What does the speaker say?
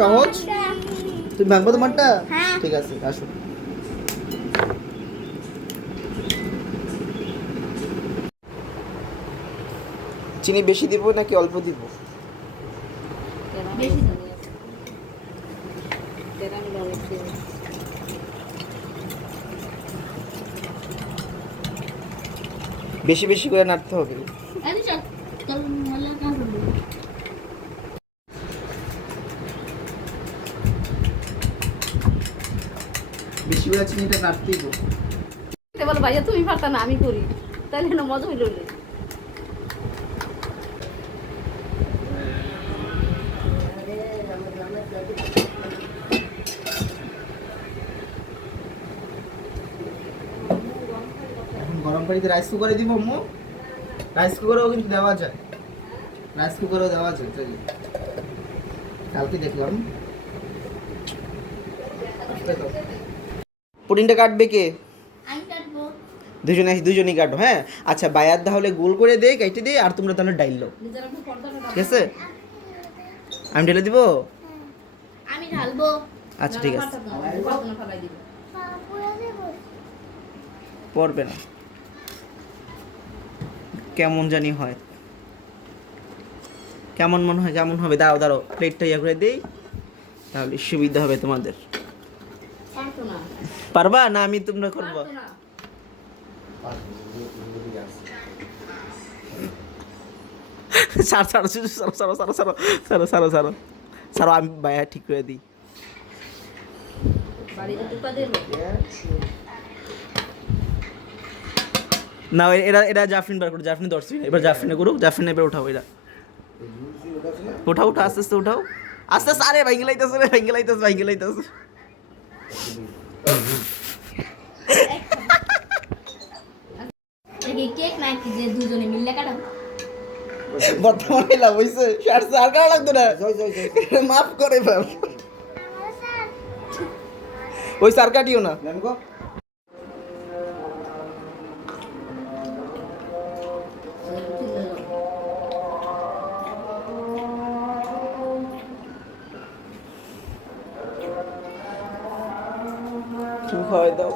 সহজ। তুমি ভাঙবো তোমারটা? হ্যাঁ। ঠিক আছে, আসো। চিনি বেশি দিব নাকি অল্প দিব? বেশি দাও। বেশি বেশি করে নাড়তে হবে। আরে চল তোর মালা কাজ করবো। বেশি করে চিনিটা নাড়তেই হবে। বলো ভাইয়া তুমি পারতা না, আমি করি, তাহলে না মজা হইল। এখন গরম পানিতে রাইস কুকারে দিব আম্মু। রাইস কুকারেও কিন্তু দেওয়া যায়, রাইস কুকারেও দেওয়া যায়। তাই কালকে দেখলাম। পুডিংটা কাটবে কে? আমি কাটবো। দুজনেই কাটো, হ্যাঁ। আচ্ছা, বায়াত তাহলে গোল করে দে, কেটে দে, আর তোমরা তাহলে ডাইল লো, ঠিক আছে? আমি ঢেলে দিব। আমি ঢালবো। আচ্ছা, ঠিক আছে। পড়বে না, কেমন জানি হয়, কেমন মনে হয়, কেমন হবে? দাঁড়াও দাঁড়াও, প্লেটটা ইয়া করে দেই, তাহলে সুবিধা হবে তোমাদের। পারবা না? আমি তোমরা করবো। সারো সারো সারো সারো সারো সারো সারো সারো সারো সারো, আমি বায়া ঠিক করে দিই। না, এরা এরা জাফরিন বার করো, জাফরিন ধরছি, এবার জাফরিনে করুক, জাফরিনে এবার উঠাও, এরা উঠাও উঠাও, আস্তে আস্তে উঠাও, আস্তে আস্তে। আরে ভাইঙ্গে লাইতেছে রে, ভাইঙ্গে লাইতেছে, ভাইঙ্গে লাইতেছে। কেক নাকি যে দুজনে মিললে কাটাও? বর্তমানে লাভ হয়েছে, আর কারা লাগতো না, মাফ করে ফেল। ওই সার কাটিও না। তুমি খাওয়াই দাও।